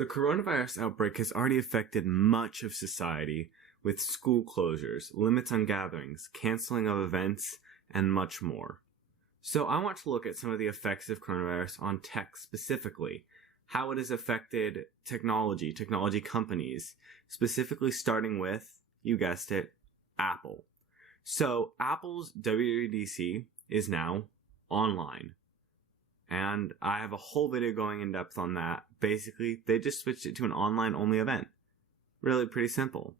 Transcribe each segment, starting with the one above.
The coronavirus outbreak has already affected much of society, with school closures, limits on gatherings, canceling of events, and much more. So I want to look at some of the effects of coronavirus on tech specifically, how it has affected technology companies, specifically starting with, you guessed it, Apple. So Apple's WWDC is now online. And I have a whole video going in depth on that. Basically, they just switched it to an online-only event. Really pretty simple.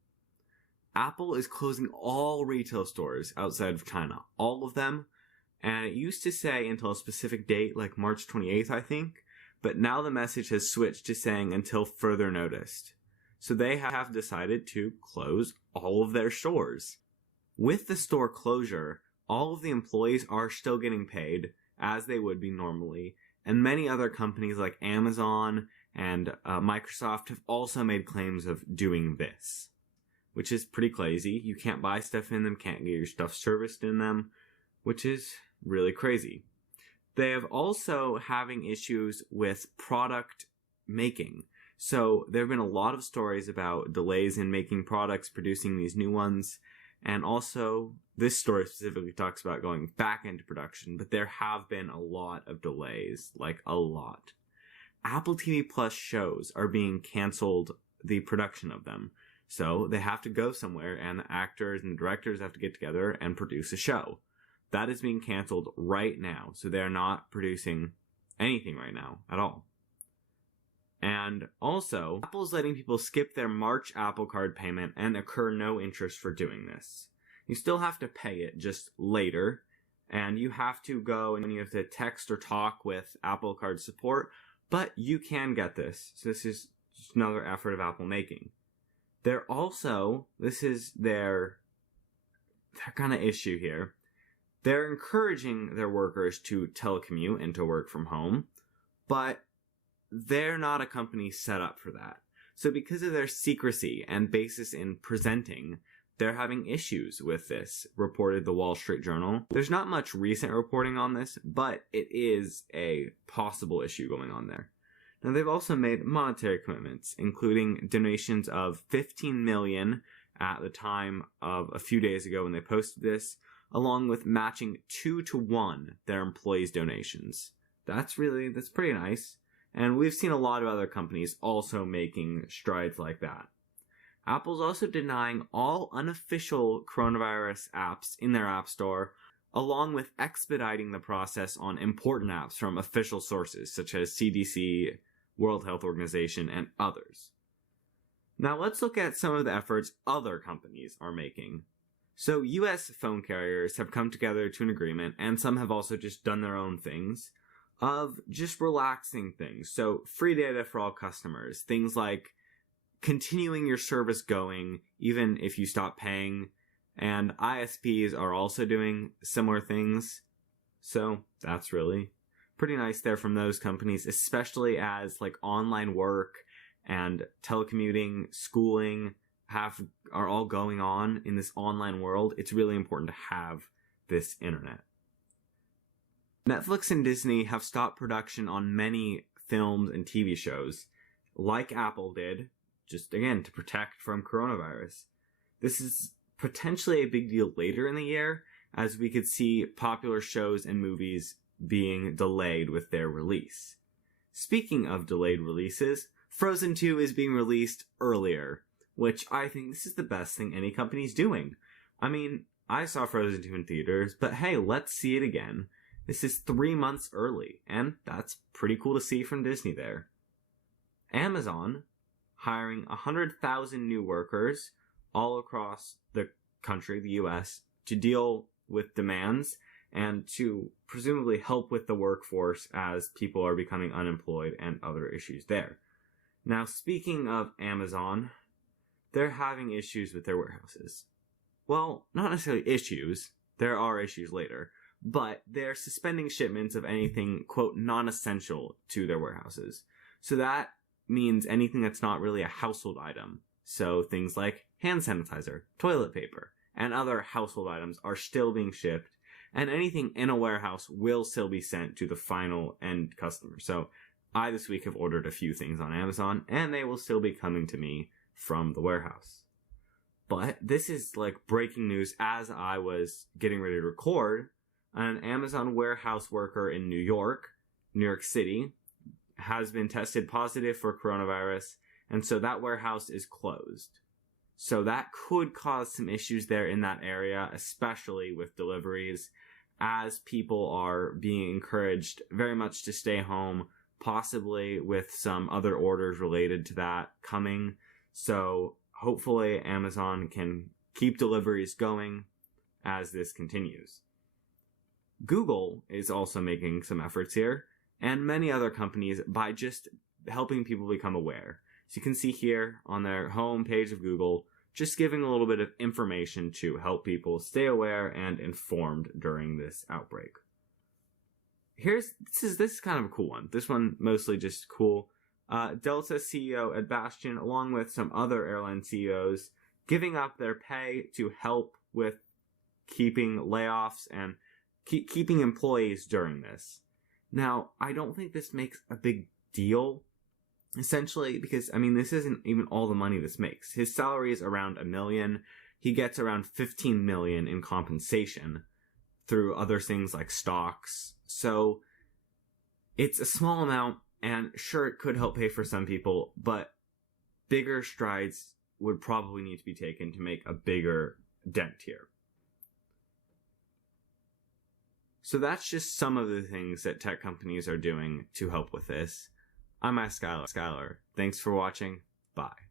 Apple is closing all retail stores outside of China. All of them. And it used to say until a specific date, like March 28th, I think. But now the message has switched to saying until further notice. So they have decided to close all of their stores. With the store closure, all of the employees are still getting paid, as they would be normally, and many other companies like Amazon and Microsoft have also made claims of doing this, which is pretty crazy. You can't buy stuff in them, can't get your stuff serviced in them, which is really crazy. They have also having issues with product making. So there have been a lot of stories about delays in making products, producing these new ones, and also, this story specifically talks about going back into production, but there have been a lot of delays, like a lot. Apple TV Plus shows are being canceled, the production of them. So they have to go somewhere, and the actors and directors have to get together and produce a show. That is being canceled right now, so they're not producing anything right now at all. And also, Apple's letting people skip their March Apple Card payment and incur no interest for doing this. You still have to pay it, just later, and you have to go and you have to text or talk with Apple Card support, but you can get this. So this is just another effort of Apple making. They're also, this is their kind of issue here, they're encouraging their workers to telecommute and to work from home, but they're not a company set up for that. So because of their secrecy and basis in presenting, they're having issues with this, reported the Wall Street Journal. There's not much recent reporting on this, but it is a possible issue going on there. Now they've also made monetary commitments, including donations of $15 million at the time of a few days ago when they posted this, along with matching 2-to-1 their employees' donations. That's pretty nice. And we've seen a lot of other companies also making strides like that. Apple's also denying all unofficial coronavirus apps in their App Store, along with expediting the process on important apps from official sources such as CDC, World Health Organization, and others. Now let's look at some of the efforts other companies are making. So US phone carriers have come together to an agreement, and some have also just done their own things, of just relaxing things. So free data for all customers. Things like continuing your service going even if you stop paying. And ISPs are also doing similar things. So that's really pretty nice there from those companies, especially as like online work and telecommuting, schooling are all going on in this online world. It's really important to have this internet. Netflix and Disney have stopped production on many films and TV shows, like Apple did, just again to protect from coronavirus. This is potentially a big deal later in the year, as we could see popular shows and movies being delayed with their release. Speaking of delayed releases, Frozen 2 is being released earlier, which I think this is the best thing any company's doing. I mean, I saw Frozen 2 in theaters, but hey, let's see it again. This is 3 months early, and that's pretty cool to see from Disney there. Amazon hiring 100,000 new workers all across the country, the US, to deal with demands and to presumably help with the workforce as people are becoming unemployed and other issues there. Now, speaking of Amazon, they're having issues with their warehouses. Well, not necessarily issues. There are issues later. But they're suspending shipments of anything, quote, non-essential to their warehouses. So that means anything that's not really a household item. So things like hand sanitizer, toilet paper, and other household items are still being shipped, and anything in a warehouse will still be sent to the final end customer. So I this week have ordered a few things on Amazon, and they will still be coming to me from the warehouse. But this is like breaking news as I was getting ready to record. An Amazon warehouse worker in New York City, has been tested positive for coronavirus, and so that warehouse is closed. So that could cause some issues there in that area, especially with deliveries, as people are being encouraged very much to stay home, possibly with some other orders related to that coming. So hopefully Amazon can keep deliveries going as this continues. Google is also making some efforts here, and many other companies, by just helping people become aware. So you can see here on their home page of Google, just giving a little bit of information to help people stay aware and informed during this outbreak. This is kind of a cool one. This one mostly just cool. Delta CEO Ed Bastian, along with some other airline CEOs, giving up their pay to help with keeping layoffs and keeping employees during this. Now, I don't think this makes a big deal, essentially, because, this isn't even all the money this makes. His salary is around $1 million. He gets around $15 million in compensation through other things like stocks. So, it's a small amount, and sure, it could help pay for some people, but bigger strides would probably need to be taken to make a bigger dent here. So that's just some of the things that tech companies are doing to help with this. I'm Skylar. Thanks for watching. Bye.